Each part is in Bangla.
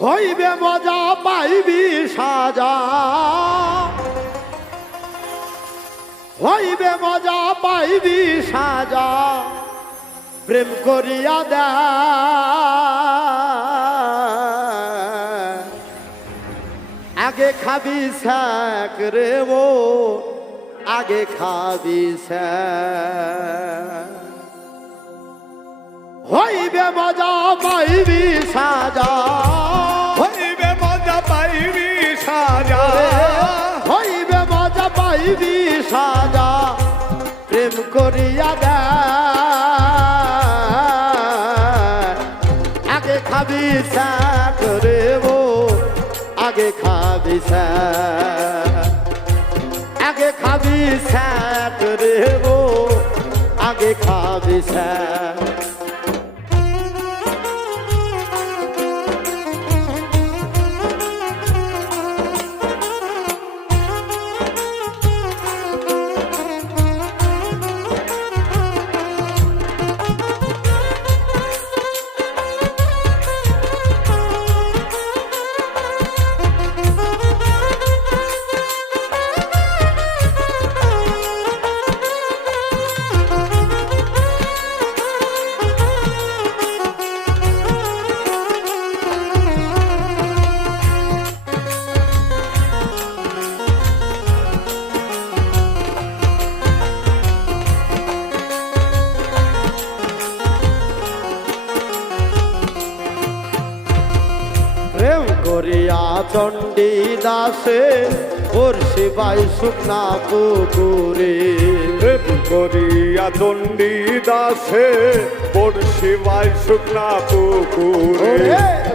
হইবে মজা পাইবি সাজা, হইবে মজা পাইবি সাজা, প্রেম করিয়া দে আগে খাবি শাক রে মো, আগে খাবি শাক। হইবে মজা পাইবি সাজা, হইবে মজা পাইবি সাজা, হইবে মজা পাইবি সাজা, প্রেম করিয়া দে আগে খাবি শাক রে মো, আগে খাবি শাক, আগে খাবি শাক রে মো, আগে খাবি শাক। প্রেম করিয়া চণ্ডী দাসে বর্ষি বাই শুকনা পুকুরে, প্রেম করিয়া দণ্ডী দাসে বর্ষি বাই শুকনা পুকুরে।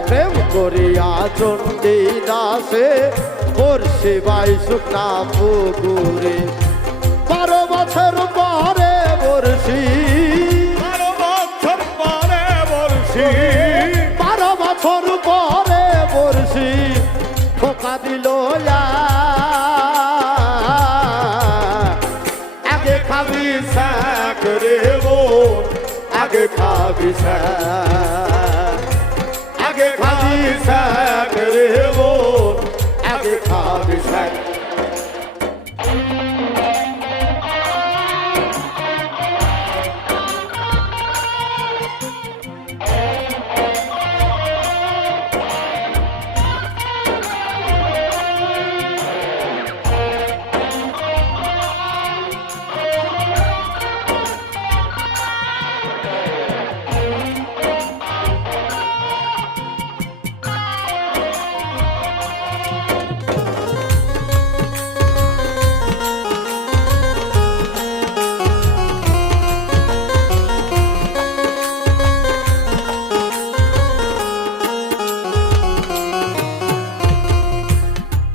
প্রেম করিয়া চণ্ডী দাসে বর্ষি বাই শুকনা পুকুরে, 12 বছর পরে বর্ষি, 12 বছর পরে বর্ষি, 12 বছর পরে বর্ষি ঠোকা দিল আগে খাবি শাক রে বোন, আগে খাবি শাক, আগে খাবি শাক রে বোন, আগে খাবি শাক।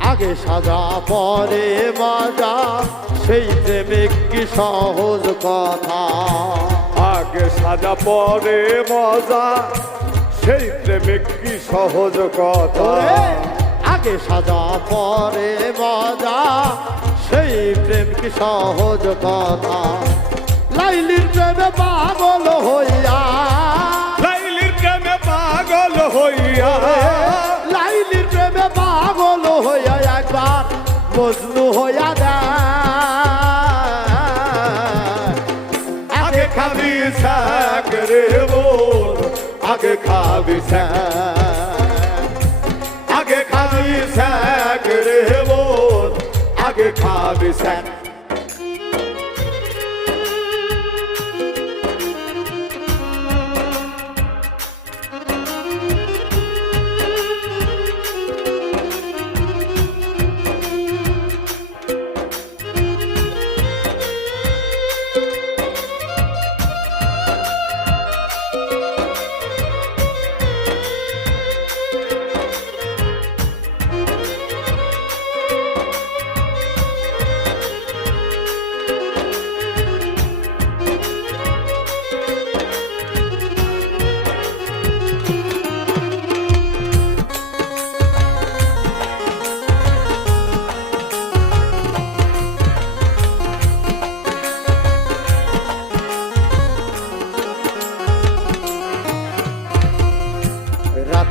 আগে সাজা পরে মজা, সেই প্রেমিক কি সহজ কথা। আগে সাজা পরে মজা, সেই প্রেমিক কি সহজ কথা। আগে সাজা পরে মজা, সেই প্রেম কি সহজ কথা। লাইলির প্রেমে পাগল হইয়া, লাইলির প্রেমে পাগল হইয়া, লাইলির প্রেমে পাগল হইয়া একবার মজনু হইয়া দেয় আগে খাবি শাক রে বোন, আগে খাবি শাক, আগে খাবি শাক রে বোন, আগে খাবি শাক।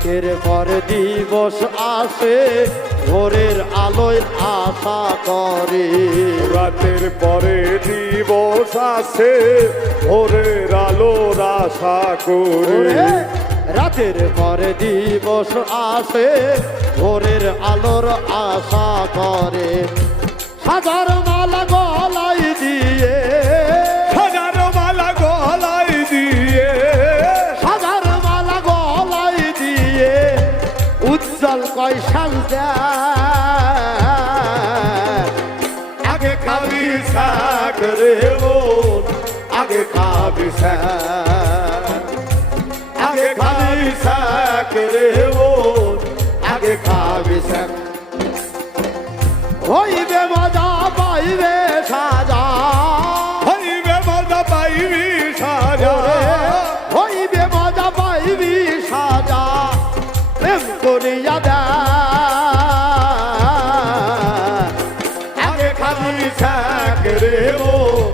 রাতের পর দিবস আসে ভোরের আলোয় আশা করে রাতের পরে দিবস আসে ভোরের আলোর আশা করে রাতের পরে দিবস আসে ভোরের আলোর আশা করে হাজার মালা গলায় দিয়ে হাজার মালা গলায় দিয়ে হাজার মালা গলায় দিয়ে উজ্জ্বল কয় সাজদা আগে খাবি শাক রে বোন আগে খাবি শাক আগে খাবি শাক রে বোন আগে খাবি শাক হইবে মজা পাইবে সাজা হইবে মজা পাইবি সাজা হইবে মজা পাইবি সাজা প্রেম করিয়া দা আগে খাবি শাক রে বোন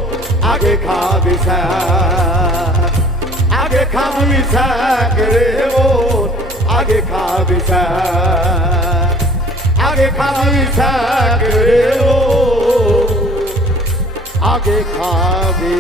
আগে খাবি শাক আগে খাবি শাক রে বোন আগে খাবি শাক আগে খাবি শাক রে বোন আগে খাবি